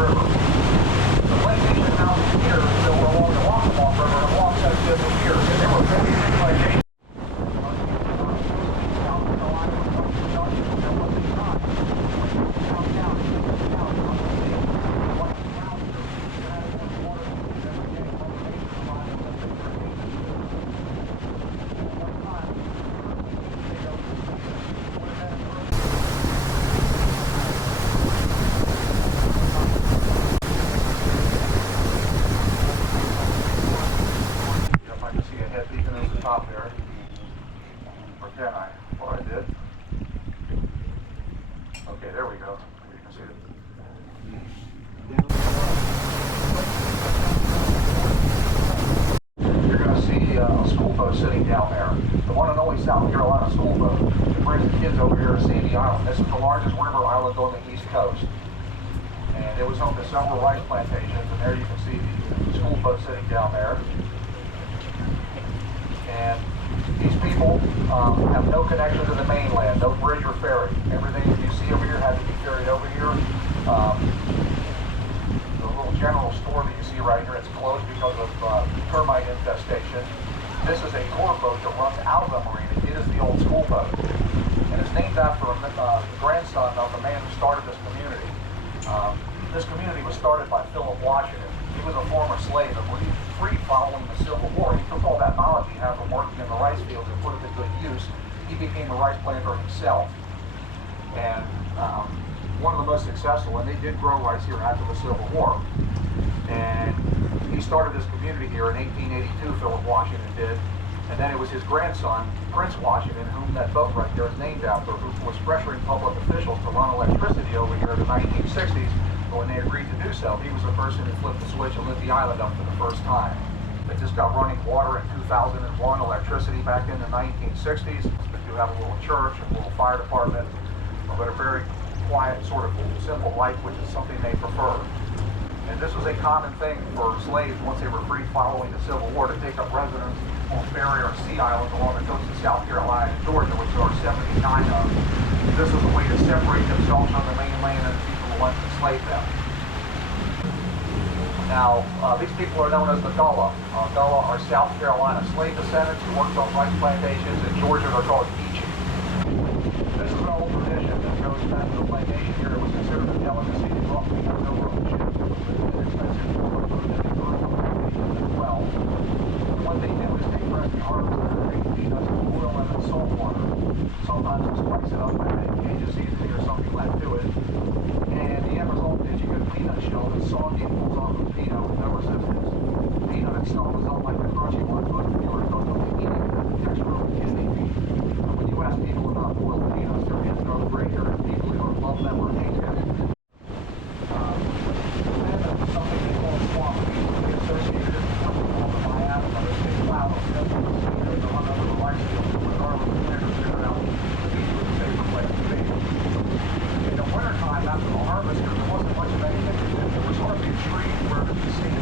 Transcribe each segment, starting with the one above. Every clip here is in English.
River. The plantation houses here that were along the Waccamaw River have long since disappeared, and there were many plantations. Top there, or can I? Well, I did. Okay, there we go. You can see it. You're going to see a school boat sitting down there. The one and only South Carolina school boat. It brings the kids over here to Sandy Island. This is the largest river island on the East Coast. And it was home to several rice plantations, and there you can see the school boat sitting down there. And these people have no connection to the mainland, no bridge or ferry. Everything you see over here had to be carried over here. The little general store that you see right here, it's closed because of termite infestation. This is a tour boat that runs out of the marina. It is the old school boat. And it's named after the grandson of the man who started this community. This community was started by Philip Washington. He was a former slave and was freed following the Civil War. He took all that knowledge he had from working in the rice fields and put it to good use. He became a rice planter himself. And one of the most successful, and they did grow rice here after the Civil War. And he started this community here in 1882, Philip Washington did. And then it was his grandson, Prince Washington, whom that boat right there is named after, who was pressuring public officials to run electricity over here in the 1960s. But when they agreed to do so, he was the person who flipped the switch and lit the island up for the first time. They just got running water in 2001, electricity back in the 1960s. They do have a little church, a little fire department, but a very quiet, sort of simple life, which is something they prefer. And this was a common thing for slaves once they were freed following the Civil War to take up residence on Ferry or Sea Island along the coast of South Carolina and Georgia, which there are 79 of. This was a way to separate themselves from the mainland and the people who wanted to enslave them. Now, these people are known as the Gullah. Gullah are South Carolina slave descendants who worked on rice plantations. In Georgia, they're called Geechee. This is an old tradition that goes back to the plantation here. It was considered a delicacy. They brought the over on ships. It was expensive to put food in the plantations as well. And what they do is they press the harvest and they feed us with oil and then salt water. Sometimes they spice it up with Cajun seasoning or something like to it. And the end result is you get a peanut shell that's soggy and pulls off of the peanut with no resistance. The peanut itself is not like the crunchy ones, but you are totally eating the texture of a kidney bean. When you ask people about boiled peanuts, there is no gray area. People either love them or hate them. Something they call swamp beans, we associated it with something called the miasma. This big cloud of dust in the sea that goes on over the rice fields, and regardless of the planter figured out the beach was a safer place to be. In the wintertime, after the harvest, there wasn't much of anything to do. There was hardly a tree where it could see it.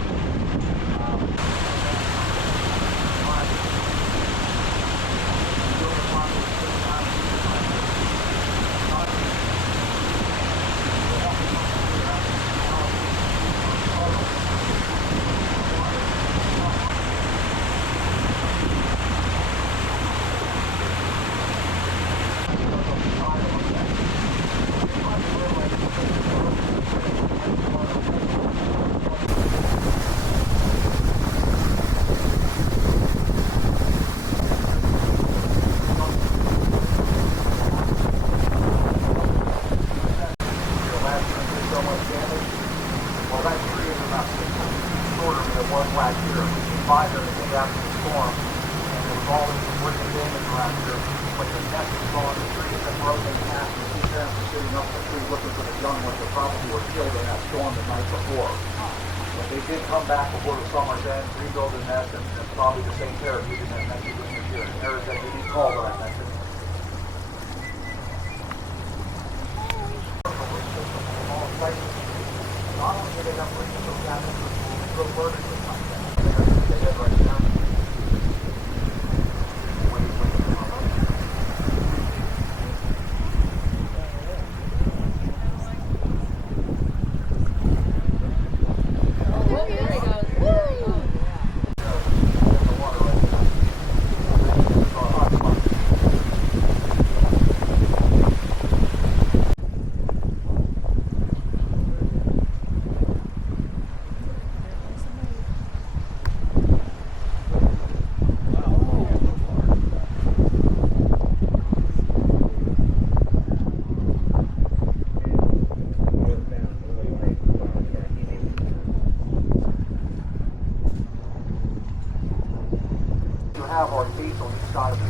Rebuild the nest and probably the same pair of using that nest you just here. And there is that unique call that I mentioned. Not only do they have rings of that, but real vertically like that. They did right there.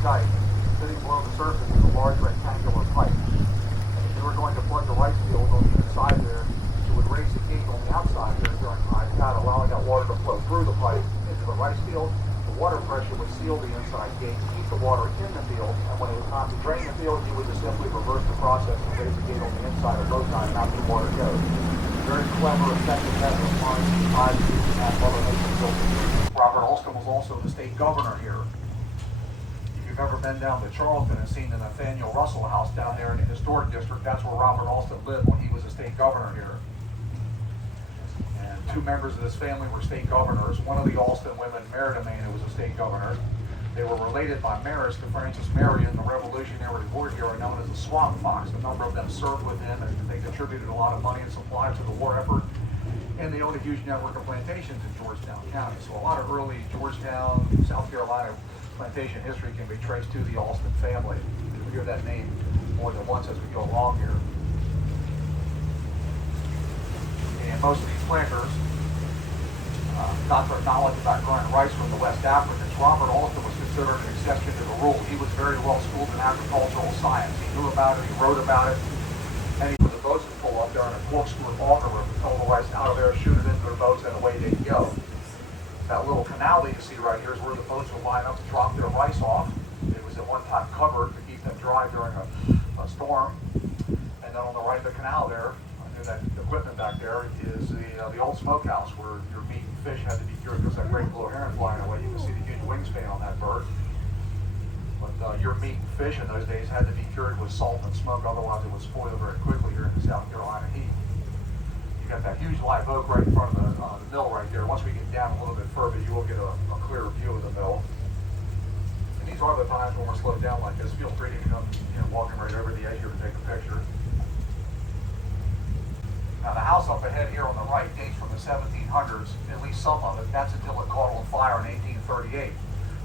dike, sitting below the surface is a large rectangular pipe. And if you were going to flood the rice field on the inside there, you would raise the gate on the outside there during high tide, allowing that water to flow through the pipe into the rice field. The water pressure would seal the inside gate, keep the water in the field, and when it was time to drain the field, you would just simply reverse the process and raise the gate on the inside of both times after the water goes. Very clever, effective method of applying the tides using that Mother Nature filter. Robert Alston was also the state governor here. If you've ever been down to Charleston and seen the Nathaniel Russell House down there in the historic district, that's where Robert Alston lived when he was the state governor here. And two members of this family were state governors. One of the Alston women, Myrtle, who was a state governor. They were related by marriage to Francis Marion, the Revolutionary War hero known as the Swamp Fox. A number of them served with him, and they contributed a lot of money and supplies to the war effort. And they owned a huge network of plantations in Georgetown County. So a lot of early Georgetown, South Carolina plantation history can be traced to the Alston family. We hear that name more than once as we go along here. And most of these planters got their knowledge about growing rice from the West Africans. Robert Alston was considered an exception to the rule. He was very well schooled in agricultural science. He knew about it, he wrote about it, and the boats would pull up there in a corkscrew auger room, pull the rice out of there, shoot it into their boats, and away they'd go. That little canal that you see right here is where the boats would line up to drop their rice off. It was at one time covered to keep them dry during a storm. And then on the right of the canal there, under that equipment back there, is the old smokehouse where your meat and fish had to be cured. There's that great blue heron flying away. You can see the huge wingspan on that bird. But your meat and fish in those days had to be cured with salt and smoke, otherwise it would spoil very quickly here in the South Carolina heat. You got that huge live oak right in front of the mill right there. Once we get down a little bit further, you will get a clearer view of the mill. And these are the times when we're slowed down like this. Feel free to come, walking right over the edge here to take a picture. Now the house up ahead here on the right dates from the 1700s, at least some of it. That's until it caught on fire in 1838.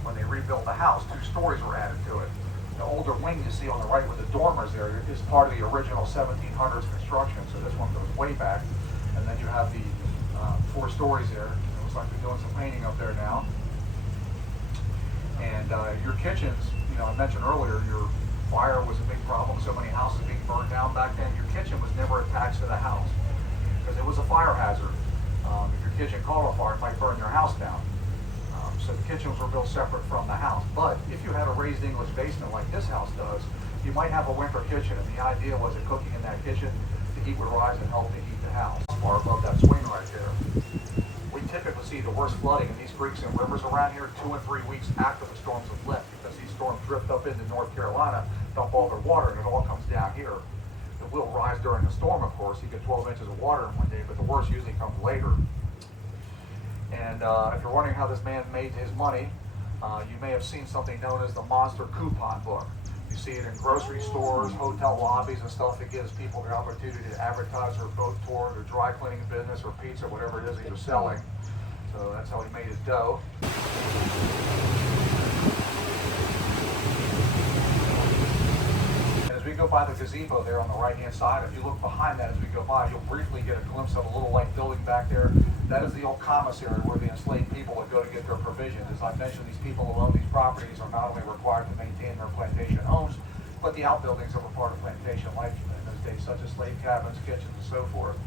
When they rebuilt the house, 2 stories were added to it. The older wing you see on the right with the dormers there is part of the original 1700s construction, so this one goes way back. And then you have the 4 stories there. It looks like they're doing some painting up there now. And your kitchens, I mentioned earlier, your fire was a big problem. So many houses being burned down back then. Your kitchen was never attached to the house because it was a fire hazard. If your kitchen caught on fire, it might burn your house down. So the kitchens were built separate from the house. But if you had a raised English basement like this house does, you might have a winter kitchen. And the idea was that cooking in that kitchen, the heat would rise and help to heat the house. Far above that swing right there. We typically see the worst flooding in these creeks and rivers around here 2 and 3 weeks after the storms have left, because these storms drift up into North Carolina, dump all their water, and it all comes down here. It will rise during the storm, of course. You get 12 inches of water in one day, but the worst usually comes later. And if you're wondering how this man made his money, you may have seen something known as the Monster Coupon Book. You see it in grocery stores, hotel lobbies and stuff. It gives people the opportunity to advertise their boat tour, their dry cleaning business, or pizza, whatever it is he was selling. So that's how he made his dough. And as we go by the gazebo there on the right-hand side, if you look behind that as we go by, you'll briefly get a glimpse of a little white building back there. That is the old commissary where the enslaved people would go to get their provisions. As I mentioned, these people who own these properties are not only required to maintain their plantation homes, but the outbuildings that were part of plantation life in those days, such as slave cabins, kitchens, and so forth.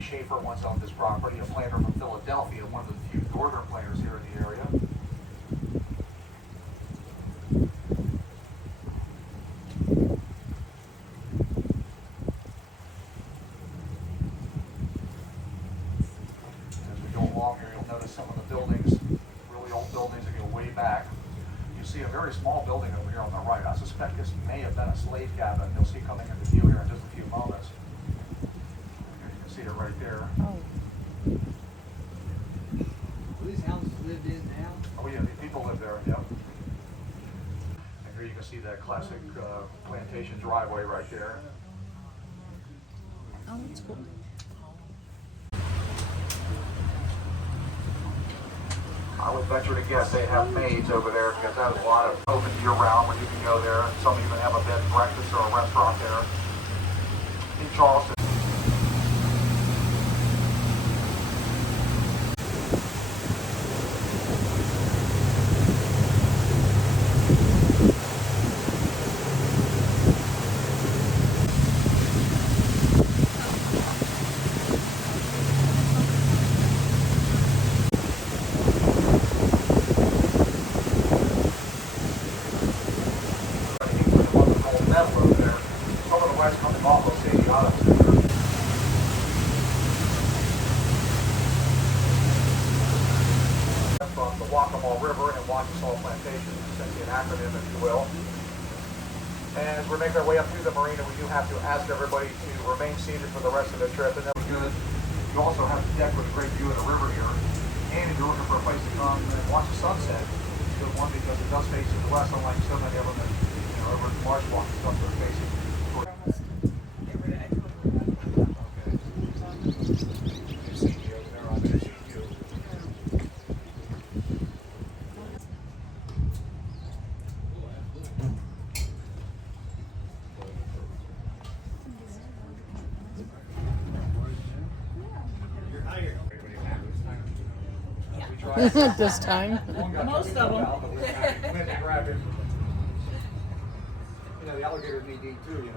Schaefer once owned this property, a planter from Philadelphia, one of the few northern planters here in the area. Some of the buildings, really old buildings that go way back. You see a very small building over here on the right. I suspect this may have been a slave cabin. You'll see coming into view here in just a few moments. Here you can see it right there. Oh. Are these houses lived in now? Oh yeah, the people live there, yep. And here you can see that classic plantation driveway right there. Oh, that's cool. I would venture to guess they have maids over there because that is a lot of open year-round where you can go there. Some even have a bed and breakfast or a restaurant there. In Charleston. guys coming off of Sadie Auto. From the Waccamaw River and Waccamaw Plantations, essentially an acronym, if you will. And as we make our way up through the marina, we do have to ask everybody to remain seated for the rest of the trip. And that was good. You also have the deck with a great view of the river here. And if you're looking for a place to come and watch the sunset, it's a good one because it does face to the west, unlike so many of them that, over at Marsh Walk and stuff, they're facing toward. This time. Most of them. The alligators need to eat too,